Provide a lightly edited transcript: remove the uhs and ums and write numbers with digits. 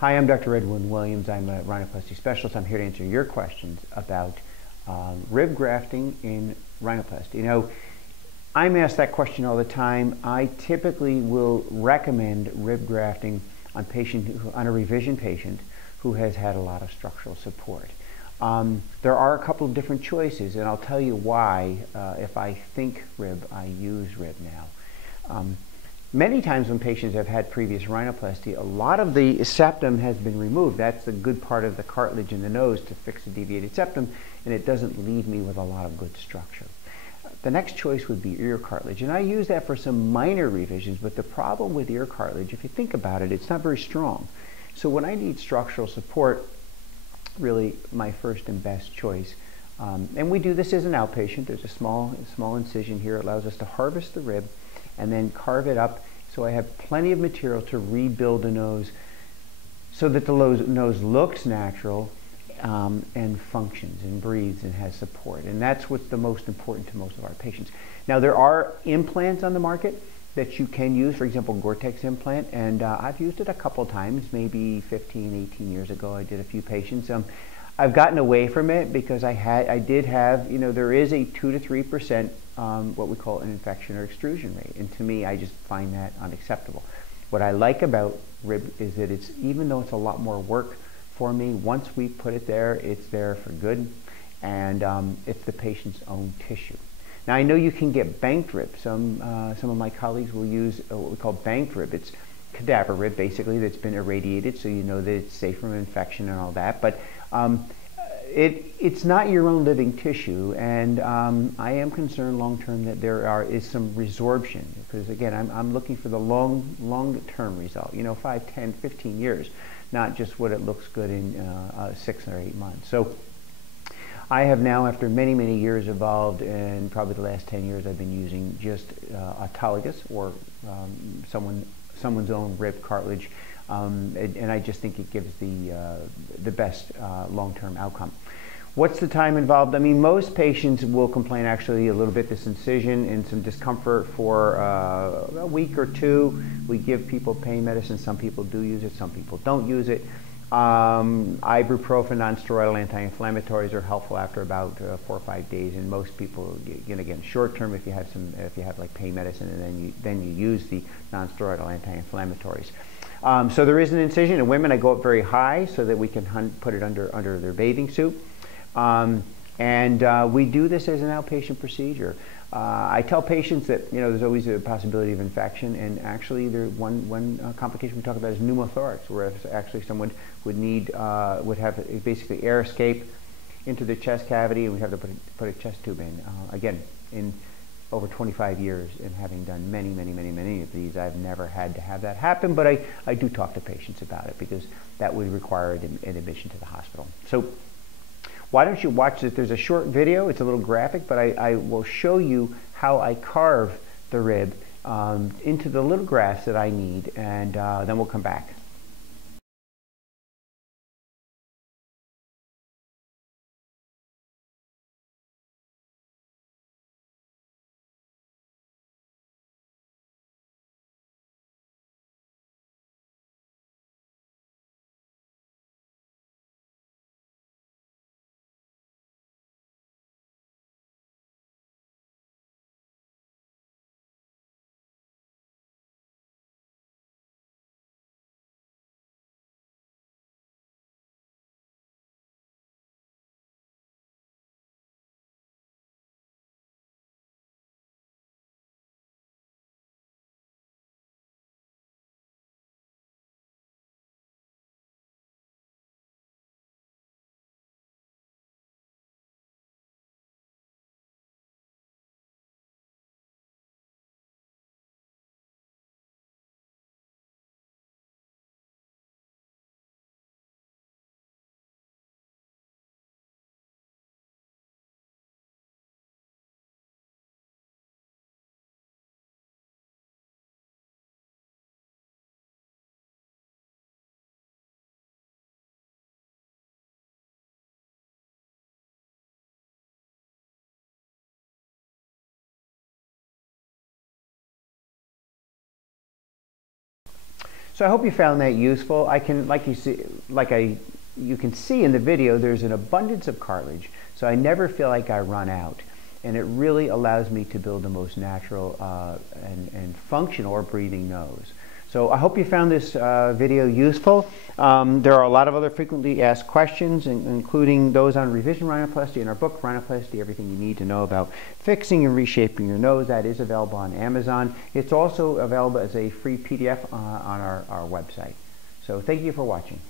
Hi, I'm Dr. Edwin Williams. I'm a rhinoplasty specialist. I'm here to answer your questions about rib grafting in rhinoplasty. You know, I'm asked that question all the time. I typically will recommend rib grafting on a revision patient who has had a lot of structural support. There are a couple of different choices, and I'll tell you why. If I think rib, I use rib now. Many times when patients have had previous rhinoplasty, a lot of the septum has been removed. That's a good part of the cartilage in the nose to fix the deviated septum, and it doesn't leave me with a lot of good structure. The next choice would be ear cartilage, and I use that for some minor revisions, but the problem with ear cartilage, if you think about it, it's not very strong. So when I need structural support, really my first and best choice, and we do this as an outpatient. There's a small incision here. It allows us to harvest the rib and then carve it up so I have plenty of material to rebuild the nose so that the nose looks natural and functions and breathes and has support. And that's what's the most important to most of our patients. Now, there are implants on the market that you can use, for example, Gore-Tex implant, and I've used it a couple times, maybe 15, 18 years ago. I did a few patients. I've gotten away from it because I did have, you know, there is a 2 to 3% what we call an infection or extrusion rate, and to me, I just find that unacceptable. What I like about rib is that it's, even though it's a lot more work for me, once we put it there, it's there for good, and it's the patient's own tissue. Now, I know you can get banked rib. Some of my colleagues will use what we call banked rib. It's cadaver rib, basically, that's been irradiated, so you know that it's safe from infection and all that. But it's not your own living tissue, and I am concerned long-term that there is some resorption, because again, I'm looking for the long-term result, you know, 5, 10, 15 years, not just what it looks good in 6 or 8 months. So I have now, after many, many years, evolved, and probably the last 10 years I've been using just autologous or someone's own rib cartilage, and I just think it gives the best long-term outcome. What's the time involved? I mean, most patients will complain actually a little bit this incision and some discomfort for a week or 2. We give people pain medicine. Some people do use it, some people don't use it. Ibuprofen, non-steroidal anti-inflammatories are helpful after about 4 or 5 days, and most people, again, short term, if you have like pain medicine, and then you use the non-steroidal anti-inflammatories. So there is an incision. In women, I go up very high so that we can put it under their bathing suit, and we do this as an outpatient procedure. I tell patients that, you know, there's always a possibility of infection, and actually one complication we talk about is pneumothorax, where actually someone would have basically air escape into the chest cavity, and we have to put a chest tube in. Again, in over 25 years and having done many of these, I've never had to have that happen, but I do talk to patients about it because that would require an admission to the hospital. So why don't you watch this? There's a short video. It's a little graphic, but I will show you how I carve the rib into the little grafts that I need, and then we'll come back. So I hope you found that useful. You can see in the video, there's an abundance of cartilage, so I never feel like I run out. And it really allows me to build the most natural and functional or breathing nose. So I hope you found this video useful. There are a lot of other frequently asked questions, including those on revision rhinoplasty in our book, Rhinoplasty, Everything You Need to Know About Fixing and Reshaping Your Nose. That is available on Amazon. It's also available as a free PDF on our website. So thank you for watching.